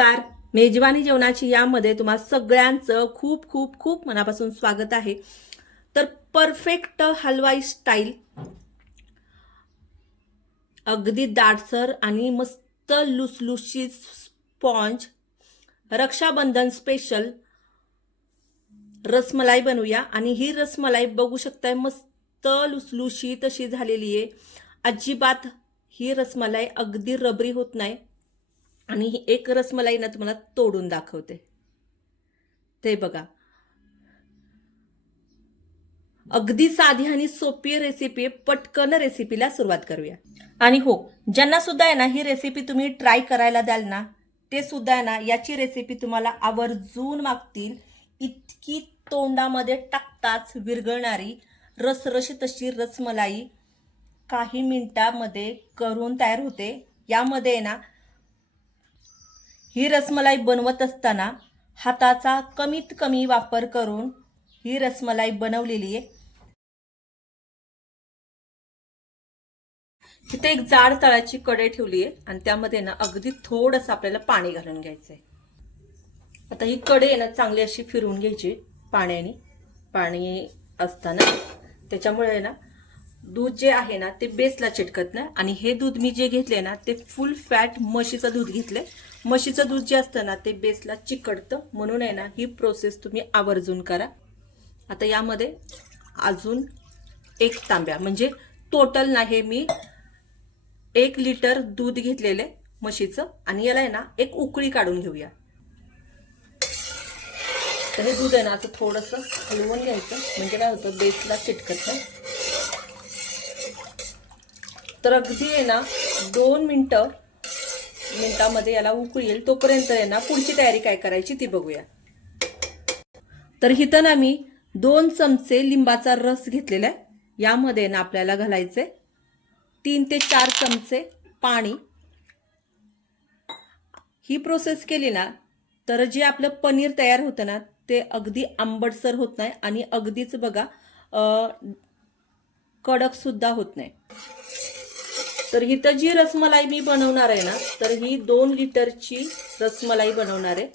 नमस्कार. मेजवानी जेवणाची यामध्ये तुम्हा सगळ्यांचं खूप खूप खूप मनापासून स्वागत आहे. तर परफेक्ट हलवाई स्टाईल. अगदी दाटसर आणि मस्त लुसलुशी स्पॉन्ज. रक्षाबंधन स्पेशल रसमलाई बनवूया. आणि ही रसमलाई बघू शकताय मस्त लुसलुशी तशी झालेली आहे. अजिबात ही रसमलाई अगदी रबरी होत नाही. आणि ही एक रसमलाई ना तुम्हाला तोडून दाखवते. ते बघा. अगदी साधी आणि सोपी रेसिपी पटकन रेसिपीला सुरुवात करूया. आणि हो ज्यांना सुद्धा आहे ना ही रेसिपी तुम्ही ट्राय करायला द्याल ना ते सुद्धा आहे ना याची रेसिपी तुम्हाला आवर्जून मागतील. इतकी तोंडामध्ये टाकताच विरघळणारी रसरशीत अशी रसमलाई काही मिनिटामध्ये करून तयार होते. यामध्ये आहे ना ही रसमलाई बनवत असताना हाताचा कमीत कमी वापर करून ही रसमलाई बनवलेली आहे. तिथे एक जाड तळाची कढई ठेवली आहे आणि त्यामध्ये ना अगदी थोडंसं आपल्याला पाणी घालून घ्यायचं आहे आता ही कढई ना चांगली अशी फिरवून घ्यायची पाण्याने. पाणी असताना. त्याच्यामुळे आहे ना दूध जे आहे ना ते बेसला चिटकत नाही. आणि हे दूध मी जे घेतले ना ते फुल फॅट म्हशीचं दूध घेतलंय. म्हशीचं दूध जे असतं ना ते बेसला चिकटतं. म्हणून आहे ना ही प्रोसेस तुम्ही आवर्जून करा. आता यामध्ये अजून एक तांब्या. म्हणजे टोटल ना हे मी एक लिटर दूध घेतलेलं आहे म्हशीचं. आणि याला आहे ना एक उकळी काढून घेऊया. तर हे दूध आहे ना असं थोडंसं हलवून घ्यायचं. म्हणजे काय होतं बेसला चिटकत नाही. तर अगदी आहे ना दोन मिनटं मिनटामध्ये याला उकळी येईल. तोपर्यंत आहे ना पुढची तयारी काय करायची ती बघूया. तर इथं ना मी दोन चमचे लिंबाचा रस घेतलेला आहे. यामध्ये ना आपल्याला घालायचे तीन ते चार चमचे पाणी. ही प्रोसेस केली ना तर जे आपलं पनीर तयार होतं ना ते अगदी आंबटसर होत नाही आणि अगदीच बघा कडक सुद्धा होत नाही. तर इथं जी रसमलाई मी बनवणार आहे ना तर ही दोन लिटरची रसमलाई बनवणार आहे.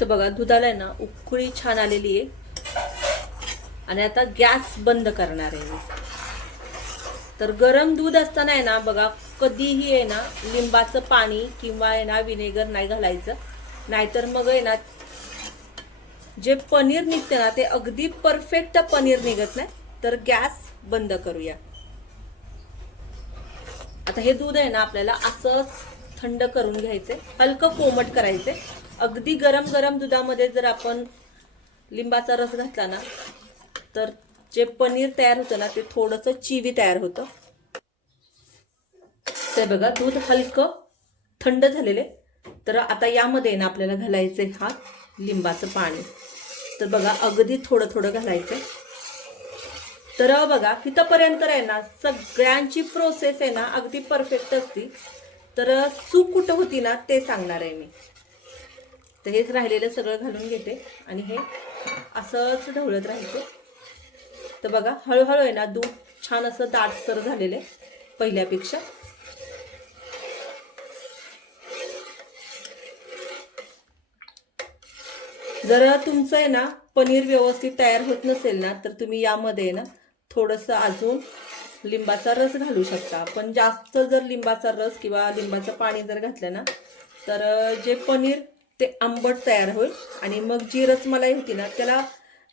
तर बघा दुधाला आहे ना उकळी छान आलेली आहे. आणि आता गॅस बंद करणार आहे मी. तर गरम दूध असताना आहे ना बघा कधीही आहे ना लिंबाचं पाणी किंवा आहे ना विनेगर नाही घालायचं. नाहीतर मग आहे ना जे पनीर निघते ना ते अगदी परफेक्ट पनीर निघत नाही. तर गॅस बंद करूया. आता हे दूध आहे ना आपल्याला असंच थंड करून घ्यायचे हलकं कोमट करायचे. अगदी गरम गरम दुधामध्ये जर आपण लिंबाचा रस घातला ना तर जे पनीर तयार होतं ना ते थोडंसं चिवी तयार होतं. ते बघा दूध हलकं थंड झालेले तर आता यामध्ये ना आपल्याला घालायचे हा लिंबाचं पाणी. तर बघा अगदी थोडं थोडं घालायचं तर बघा इथंपर्यंत आहे ना सगळ्यांची प्रोसेस आहे ना अगदी परफेक्ट असती. तर चूक कुठं होती ना ते सांगणार आहे मी. तर हेच राहिलेलं सगळं घालून घेते. आणि हे असंच ढवळत राहायचं. तर बघा हळूहळू आहे ना दूध छान असं दाटसर झालेलं आहे पहिल्यापेक्षा. जर तुमचं आहे ना पनीर व्यवस्थित तयार होत नसेल ना तर तुम्ही यामध्ये ना थोडंसं अजून लिंबाचा रस घालू शकता. पण जास्त जर लिंबाचा रस किंवा लिंबाचं पाणी जर घातलं ना तर जे पनीर ते आंबट तयार होईल आणि मग जी रसमलाई होती ना त्याला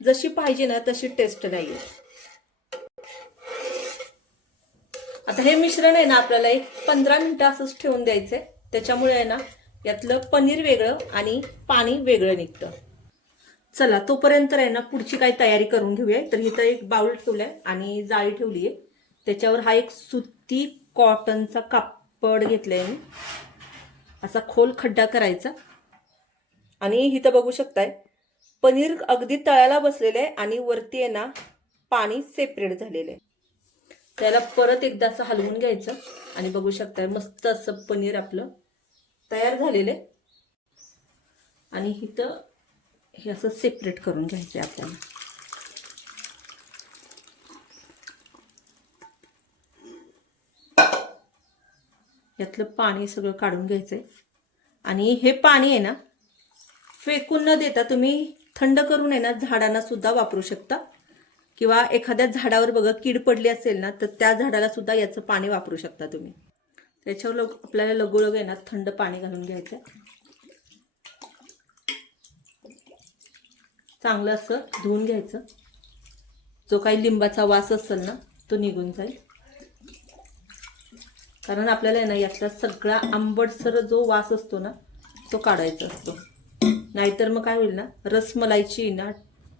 जशी पाहिजे ना तशी टेस्ट नाही आता हे मिश्रण आहे ना आपल्याला एक पंधरा मिनटं असंच ठेवून आहे त्याच्यामुळे आहे ना यातलं पनीर वेगळं आणि पाणी वेगळं निघतं. चला तोपर्यंत आहे ना पुढची काही तयारी करून घेऊया. तर इथं एक बाउल ठेवलाय आणि जाळी ठेवली आहे त्याच्यावर हा एक सुती कॉटनचा कापड घेतलाय मी. असा खोल खड्डा करायचा. आणि इथं बघू शकताय पनीर अगदी तळ्याला बसलेलं आहे आणि वरती आहे ना पाणी सेपरेट झालेलं आहे. त्याला परत एकदा असं हलवून घ्यायचं आणि बघू शकताय मस्त असं पनीर आपलं तयार झालेलं आहे. आणि इथं हे असं सेपरेट करून घ्यायचं आहे आपल्याला. यातलं पाणी सगळं काढून घ्यायचं आहे आणि हे पाणी आहे ना फेकून न देता तुम्ही थंड करून आहे ना झाडांना सुद्धा वापरू शकता. किंवा एखाद्या झाडावर बघा कीड पडली असेल ना तर त्या झाडाला सुद्धा याचं पाणी वापरू शकता तुम्ही. त्याच्यावर लग आपल्याला लगोलग आहे ना थंड पाणी घालून घ्यायचं आहे चांगलं असं धुवून घ्यायचं. जो काही लिंबाचा वास असेल ना तो निघून जाईल. कारण आपल्याला आहे ना यातला सगळा आंबटसर जो वास असतो ना तो काढायचा असतो. नाहीतर मग काय होईल ना रसमलाईची ना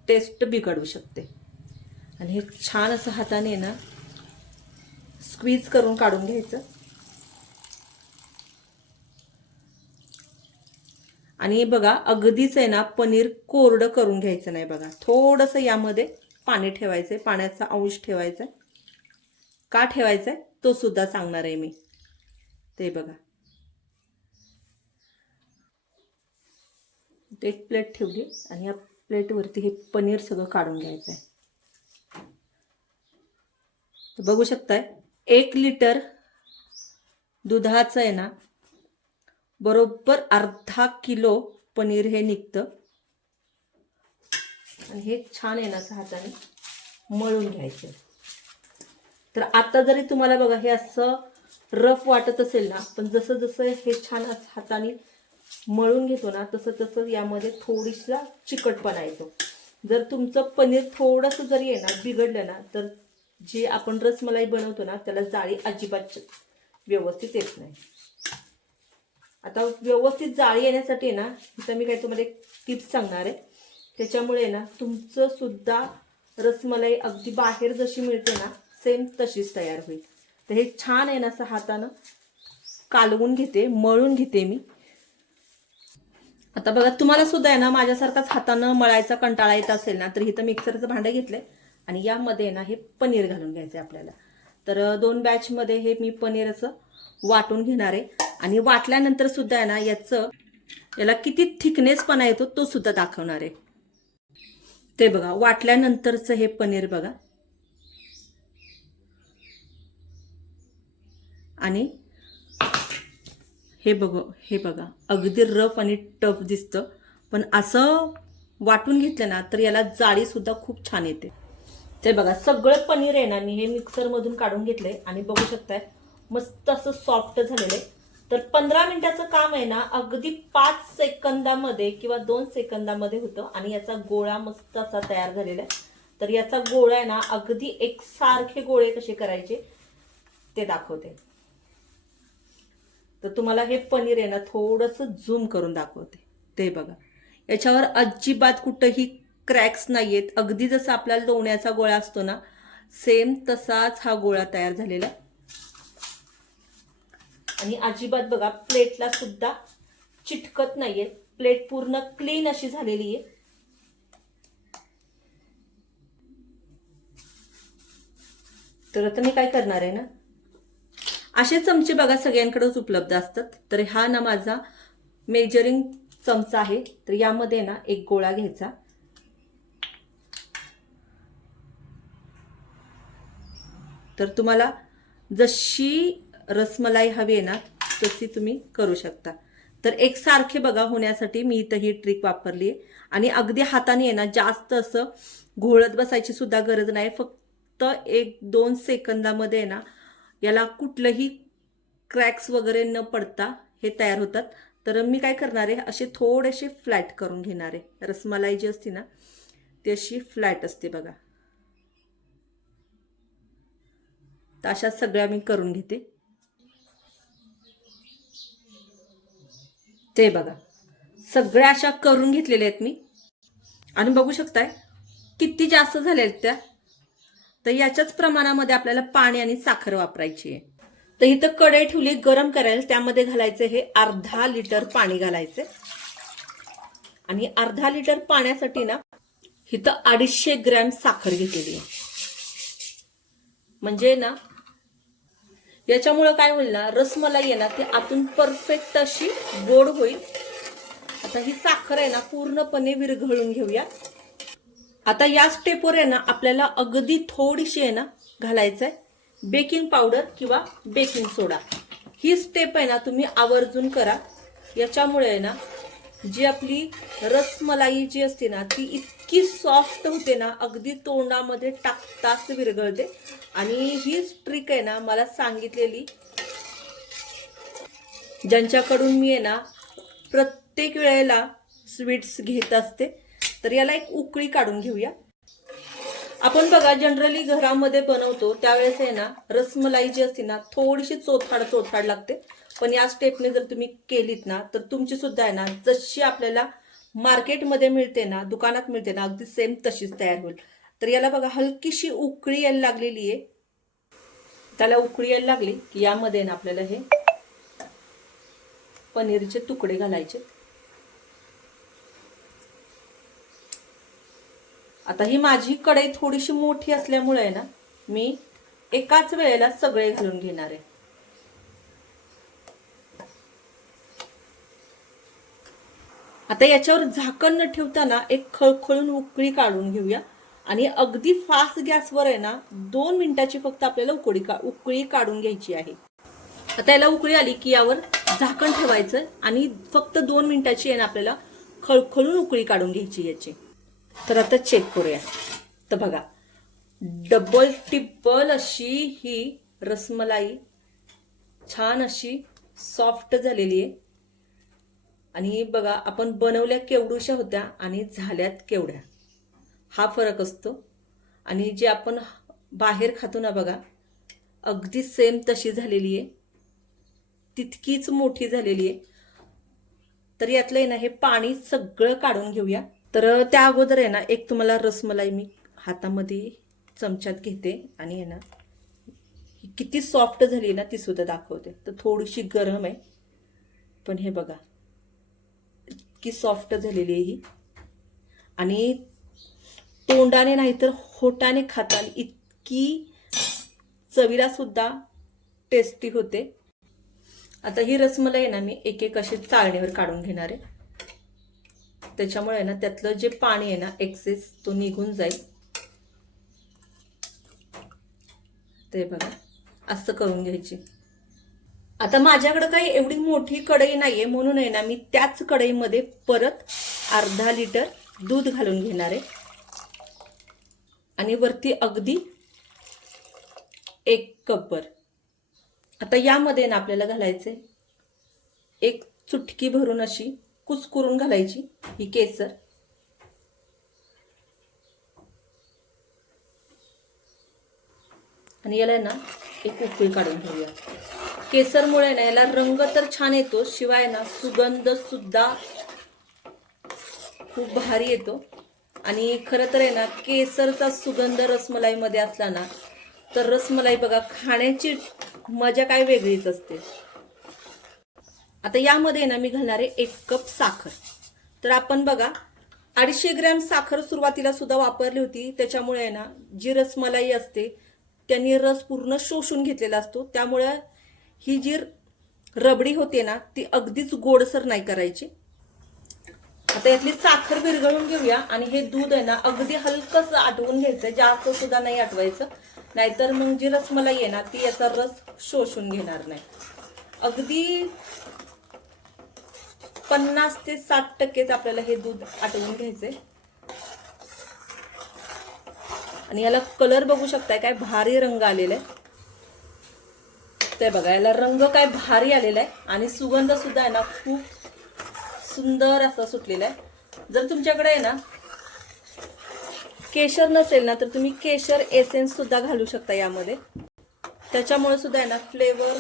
टेस्ट बिघडू शकते. आणि हे छान असं हाताने ना स्क्वीज करून काढून घ्यायचं. आणि बघा अगदीच आहे ना पनीर कोरडं करून घ्यायचं नाही बघा. थोडंसं यामध्ये पाणी ठेवायचं आहे पाण्याचा अंश ठेवायचा का ठेवायचा आहे तो सुद्धा सांगणार आहे मी. ते बघा. एक प्लेट ठेवली आणि या प्लेटवरती हे पनीर सगळं काढून घ्यायचं आहे बघू शकताय एक लिटर दुधाचं आहे ना बरोबर अर्धा किलो पनीर हे निघतं. आणि हे छान आहे ना असं हाताने मळून घ्यायचं. तर आता जरी तुम्हाला बघा हे असं रफ वाटत असेल ना पण जसं जसं हे छान हाताने मळून घेतो ना तसं तसं यामध्ये थोडीसा चिकटपणा येतो. जर तुमचं पनीर थोडंसं जरी आहे ना बिघडलं ना तर जे आपण रसमलाई बनवतो ना त्याला जाळी अजिबात व्यवस्थित येत नाही. आता व्यवस्थित जाळी येण्यासाठी ना इथं मी काही तुम्हाला एक टिप्स सांगणार आहे. त्याच्यामुळे ना तुमचं सुद्धा रसमलाई अगदी बाहेर जशी मिळते ना सेम तशीच तयार होईल. तर हे छान आहे ना असं हातानं कालवून घेते मळून घेते मी. आता बघा तुम्हाला सुद्धा आहे ना माझ्यासारखाच हातानं मळायचा कंटाळा येत असेल ना तर इथं मिक्सरचं भांडं घेतलंय. आणि यामध्ये ना हे पनीर घालून घ्यायचं आहे आपल्याला. तर दोन बॅचमध्ये हे मी पनीर असं वाटून घेणार आहे. आणि वाटल्यानंतर सुद्धा आहे ना याचं याला किती थिकनेसपणा येतो तो सुद्धा दाखवणार आहे. ते बघा वाटल्यानंतरचं हे पनीर बघा. आणि हे बघ हे बघा अगदी रफ आणि टफ दिसतं. पण असं वाटून घेतलं ना तर याला जाळी सुद्धा खूप छान येते. ते बघा सगळं पनीर आहे ना मी हे मिक्सरमधून काढून घेतलंय आणि बघू शकताय मस्त असं सॉफ्ट झालेलं आहे. तर पंधरा मिनिटाचं काम आहे ना अगदी पाच सेकंदामध्ये किंवा दोन सेकंदामध्ये होतं आणि याचा गोळा मस्त असा तयार झालेला आहे. तर याचा गोळा आहे ना अगदी एकसारखे गोळे कसे करायचे ते दाखवते. तर तुम्हाला हे पनीर आहे ना थोडंसं झूम करून दाखवते. ते बघा. याच्यावर अजिबात कुठंही क्रॅक्स नाही आहेत अगदी जसं आपल्याला लोण्याचा गोळा असतो ना सेम तसाच हा गोळा तयार झालेला. आणि अजिबात बघा प्लेटला सुद्धा चिटकत नाहीये. प्लेट पूर्ण क्लीन अशी झालेली आहे. तर आता मी काय करणार आहे ना असे चमचे बघा सगळ्यांकडेच उपलब्ध असतात. तर हा ना माझा मेजरिंग चमचा आहे. तर यामध्ये ना एक गोळा घ्यायचा. तर तुम्हाला जशी रसमलाई हवी आहे ना तशी तुम्ही करू शकता. तर एकसारखे बघा होण्यासाठी मी इथं ही ट्रिक वापरली आहे. आणि अगदी हाताने आहे ना जास्त असं घोळत बसायची सुद्धा गरज नाही. फक्त एक दोन सेकंदामध्ये आहे ना याला कुठलंही क्रॅक्स वगैरे न पडता हे तयार होतात. तर मी काय करणार आहे असे थोडेसे फ्लॅट करून घेणार आहे. रसमलाई जी असते ना ती अशी फ्लॅट असते बघा. तर अशा सगळ्या मी करून घेते. ते बघा. सगळ्या अशा करून घेतलेल्या आहेत मी. आणि बघू शकताय किती जास्त झाल्या आहेत त्या. तर याच्याच प्रमाणामध्ये आपल्याला पाणी आणि साखर वापरायची आहे. तर इथं कढई ठेवली गरम करायला त्यामध्ये घालायचं हे अर्धा लिटर पाणी घालायचं आणि अर्धा लिटर पाण्यासाठी ना इथं अडीचशे ग्रॅम साखर घेतलेली आहे. म्हणजे ना याच्यामुळं काय होईल ना रसमलाई आहे ना ती आतून परफेक्ट अशी गोड होईल. आता ही साखर आहे ना पूर्णपणे विरघळून घेऊया. आता या स्टेपवर आहे ना आपल्याला अगदी थोडीशी आहे ना घालायचं आहे बेकिंग पावडर किंवा बेकिंग सोडा ही स्टेप आहे ना तुम्ही आवर्जून करा. याच्यामुळे आहे ना जी आपली रसमलाई जी असते ना ती इतकी सॉफ्ट होते ना अगदी तोंडामध्ये टाकताच विरघळते. आणि ही ट्रिक आहे ना मला सांगितलेली. ज्यांच्याकडून मी आहे ना प्रत्येक वेळेला स्वीट्स घेत असते. तर याला एक उकळी काढून घेऊया. आपण बघा जनरली घरामध्ये बनवतो त्यावेळेस आहे ना रसमलाई जी असते ना थोडीशी चोथाड चोथाड लागते. पण या स्टेपने जर तुम्ही केलीत ना तर तुमची सुद्धा आहे ना जशी आपल्याला मार्केटमध्ये मिळते ना दुकानात मिळते ना अगदी सेम तशीच तयार होईल. तर याला बघा हलकीशी उकळी यायला लागलेली आहे. त्याला उकळी यायला लागली की यामध्ये ना आपल्याला हे पनीरचे तुकडे घालायचे. आता ही माझी कढई थोडीशी मोठी असल्यामुळे ना मी एकाच वेळेला सगळे घालून घेणार आहे. आता याच्यावर झाकण न ठेवताना एक खळखळून उकळी काढून घेऊया. आणि अगदी फास्ट गॅसवर आहे ना दोन मिनिटाची फक्त आपल्याला उकळी का उकळी काढून घ्यायची आहे. आता याला उकळी आली की यावर झाकण ठेवायचं आणि फक्त दोन मिनिटाची आहे ना आपल्याला खळखळून उकळी काढून घ्यायची याची. तर आता चेक करूया. तर बघा डबल टिब्बल अशी ही रसमलाई छान अशी सॉफ्ट झालेली आहे. आणि बघा आपण बनवल्या केवढूशा होत्या आणि झाल्यात केवढ्या. हा फरक असतो. आणि जे आपण बाहेर खातो ना बघा अगदी सेम तशी झालेली आहे. तितकीच मोठी झालेली आहे. तर यातलं आहे ना हे पाणी सगळं काढून घेऊया. तर त्या अगोदर आहे ना एक तुम्हाला रसमलाई मी हातामध्ये चमच्यात घेते आणि आहे ना किती सॉफ्ट झाली आहे ना ती सुद्धा दाखवते. तर थोडीशी गरम आहे. पण हे बघा इतकी सॉफ्ट झालेली आहे ही. आणि तोंडाने नाही तर होटाने खाताल इतकी चवीला सुद्धा टेस्टी होते. आता ही रसमलाई आहे ना मी एक एक अशी चाळणीवर काढून घेणार आहे. त्याच्यामुळे आहे ना त्यातलं जे पाणी आहे ना एक्सेस तो निघून जाईल. ते बघा असं करून घ्यायची. आता माझ्याकडे काही एवढी मोठी कढई नाहीये म्हणून आहे ना मी त्याच कढईमध्ये परत अर्धा लिटर दूध घालून घेणार आहे. आणि वरती अगदी एक कपर आता यामध्ये ना आपल्याला घालायचे एक चुटकी भरून अशी कुसकुरून घालायची ही केसर. आणि याला ना एक उकळी काढून घेऊया. केसरमुळे ना याला रंग तर छान येतो शिवाय ना सुगंध सुद्धा खूप भारी येतो. आणि खरं तर आहे ना केसरचा सुगंध रसमलाईमध्ये असला ना तर रसमलाई बघा खाण्याची मजा काय वेगळीच असते. आता यामध्ये ना मी घालणार आहे एक कप साखर. तर आपण बघा अडीचशे ग्रॅम साखर सुरुवातीला सुद्धा वापरली होती. त्याच्यामुळे आहे ना जी रसमलाई असते त्यांनी रस पूर्ण शोषून घेतलेला असतो. त्यामुळे ही जी रबडी होते ना ती अगदीच गोडसर नाही करायची. आता यातली साखर विरघळून घेऊया. आणि हे दूध आहे ना अगदी हलकस आटवून घ्यायचं. जास्त सुद्धा नाही आटवायचं. नाहीतर मग जी रसमलाई आहे ना ती याचा रस शोषून घेणार नाही. अगदी पन्नास ते साठ टक्केच आपल्याला हे दूध आटवून घ्यायचंय. आणि याला कलर बघू शकताय काय भारी रंग आलेला आहे ते बघा याला रंग काय भारी आलेला आहे. आणि सुगंध सुद्धा आहे ना खूप सुंदर असा सुटलेला आहे. जर तुमच्याकडे आहे ना केशर नसेल ना तर तुम्ही केशर एसेन्स सुद्धा घालू शकता यामध्ये. त्याच्यामुळे सुद्धा आहे ना फ्लेवर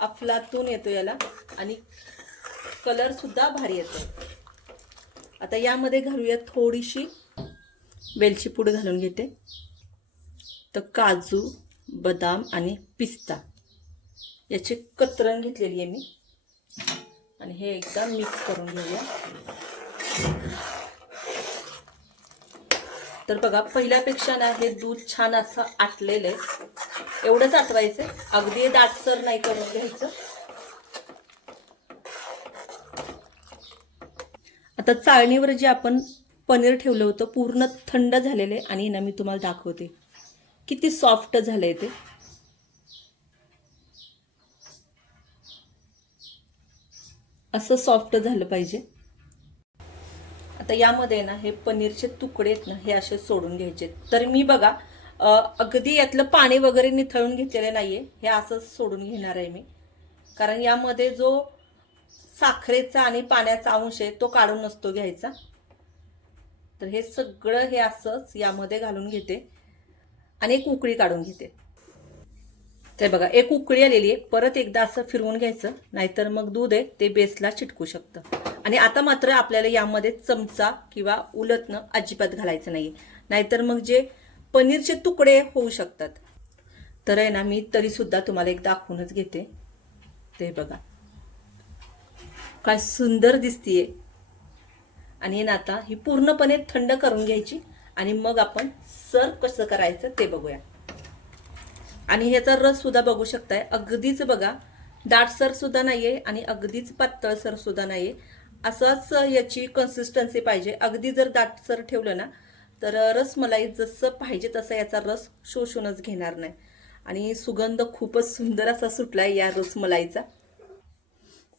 अफलातून येतो याला. आणि कलर सुद्धा भारी येतो. आता यामध्ये घालूया थोडीशी वेलची पूड घालून घेते. तर काजू बदाम आणि पिस्ता. याची कतरण घेतलेली आहे मी. आणि हे एकदा मिक्स करून घेऊया. तर बघा पहिल्यापेक्षा ना हे दूध छान असं आटलेलं आहे. एवढंच आटवायचं अगदी दाटसर नाही करून घ्यायचं. आता चाळणीवर जे आपण पनीर ठेवलं होतं पूर्ण थंड झालेलं आहे. आणि ना मी तुम्हाला दाखवते. किती सॉफ्ट झालं आहे ते. असं सॉफ्ट झालं पाहिजे. आता यामध्ये ना हे पनीरचे तुकडे आहेत ना हे असे सोडून घ्यायचे. तर मी बघा अगदी यातलं पाणी वगैरे निथळून घेतलेलं आहे हे असंच सोडून घेणार आहे मी. कारण यामध्ये जो साखरेचा आणि पाण्याचा अंश आहे तो काढून नसतो घ्यायचा. तर हे सगळं हे असंच यामध्ये घालून घेते. आणि एक उकळी काढून घेते. ते बघा एक उकळी आलेली आहे. परत एकदा असं फिरवून घ्यायचं नाहीतर मग दूध आहे ते बेसला चिटकू शकतं. आणि आता मात्र आपल्याला यामध्ये चमचा किंवा उलटणं अजिबात घालायचं नाही नाहीतर मग जे पनीरचे तुकडे होऊ शकतात. तर आहे ना मी तरीसुद्धा तुम्हाला एक दाखवूनच घेते. ते बघा. काय सुंदर दिसतीये. आणि ना आता ही पूर्णपणे थंड करून घ्यायची. आणि मग आपण सर्व कसं करायचं ते बघूया. आणि ह्याचा रस सुद्धा बघू शकताय. अगदीच बघा दाटसर सुद्धा नाहीये आणि अगदीच पातळसर सुद्धा नाहीये. असंच याची कन्सिस्टन्सी पाहिजे. अगदी जर दाटसर ठेवलं ना तर रसमलाई जसं पाहिजे तसा याचा रस शोषूनच घेणार नाही. आणि सुगंध खूपच सुंदर असा सुटलाय या रसमलाईचा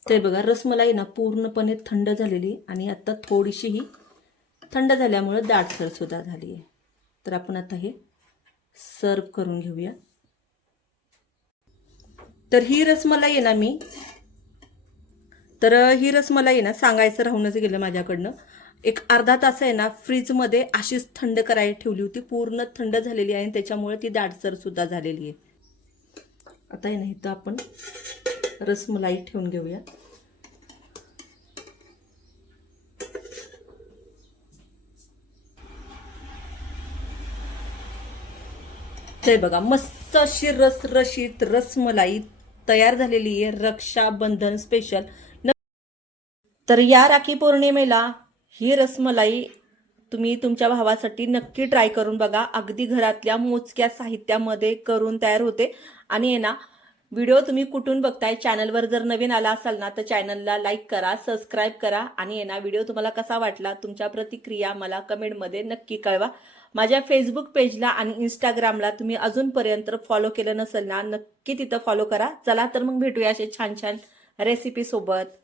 ते बघा रसमलाई ना पूर्णपणे थंड झालेली आणि आता थोडीशी ही थंड झाल्यामुळं दाटसर सुद्धा झाली आहे तर आपण आता हे सर्व करून घेऊया. तर ही रसमलाई आहे ना मी. तर ही रसमलाई आहे ना सांगायचं राहूनच गेलं माझ्याकडनं. एक अर्धा तास आहे ना फ्रीजमध्ये अशीच थंड करायला ठेवली होती. पूर्ण थंड झालेली आहे आणि त्याच्यामुळे ती दाटसरसुद्धा झालेली आहे. आता आहे ना इथं आपण रसमलाई ठेवून घेऊया. ते बघा मस्त अशी रसरशीत रसमलाई तयार झालेली आहे रक्षाबंधन स्पेशल तर या राखी पौर्णिमेला ही रसमलाई तुम्ही तुमच्या भावासाठी नक्की ट्राय करून बघा. अगदी घरातल्या मोजक्या साहित्यामध्ये करून तयार होते. आणि आहे ना व्हिडिओ तुम्ही कुठून बघताय चॅनलवर जर नवीन आला असाल ना तर चॅनलला लाईक करा सबस्क्राईब करा. आणि आहे ना व्हिडिओ तुम्हाला कसा वाटला तुमच्या प्रतिक्रिया मला कमेंटमध्ये नक्की कळवा. माझ्या फेसबुक पेजला आणि इंस्टाग्रामला तुम्ही अजूनपर्यंत फॉलो केलं नसेल ना नक्की तिथं फॉलो करा. चला तर मग भेटूया असे छान छान रेसिपी सोबत.